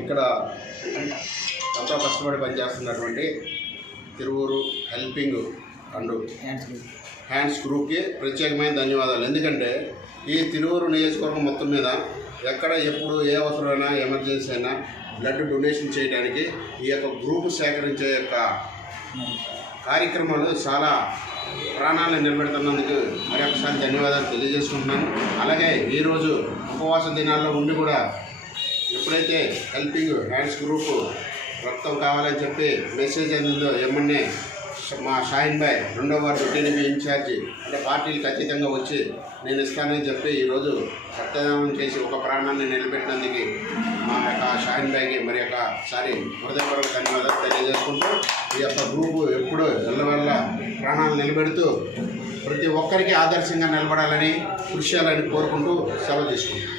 ఇక్కడ ఎంతో కష్టపడి పనిచేస్తున్నటువంటి తిరువూరు హెల్పింగ్ అండ్ హ్యాండ్స్ గ్రూప్కి ప్రత్యేకమైన ధన్యవాదాలు. ఎందుకంటే ఈ తిరువూరు నియోజకవర్గం మొత్తం మీద ఎక్కడ ఎప్పుడు ఏ అవసరమైనా ఎమర్జెన్సీ అయినా బ్లడ్ డొనేషన్ చేయడానికి ఈ యొక్క గ్రూప్ సేకరించే యొక్క కార్యక్రమాలు చాలా ప్రాణాలను నిలబెడుతున్నందుకు మరొకసారి ధన్యవాదాలు తెలియజేసుకుంటున్నాను. అలాగే ఈరోజు ఉపవాస దినాల్లో ఉండి కూడా ఎప్పుడైతే హెల్పింగ్ హ్యాండ్స్ గ్రూప్ రక్తం కావాలని చెప్పి మెసేజ్ అందిందో ఏమన్నే మా షాయిన్ భాయ్ రెండో వార్డు టీడీపీ ఇన్ఛార్జి అంటే పార్టీలు ఖచ్చితంగా వచ్చి నేను ఇస్తానని చెప్పి ఈరోజు రక్తదానం చేసి ఒక ప్రాణాన్ని నిలబెట్టినందుకు మా యొక్క షాయిన్ భాయ్కి మరి ఒకసారి హృదయపూర్వక ధన్యవాదాలు తెలియజేసుకుంటూ ఈ యొక్క గ్రూపు ఎప్పుడూ ఎల్లవల్ల ప్రాణాలు నిలబెడుతూ ప్రతి ఒక్కరికి ఆదర్శంగా నిలబడాలని కృషి చేయాలని కోరుకుంటూ సెలవు తీసుకుంటాం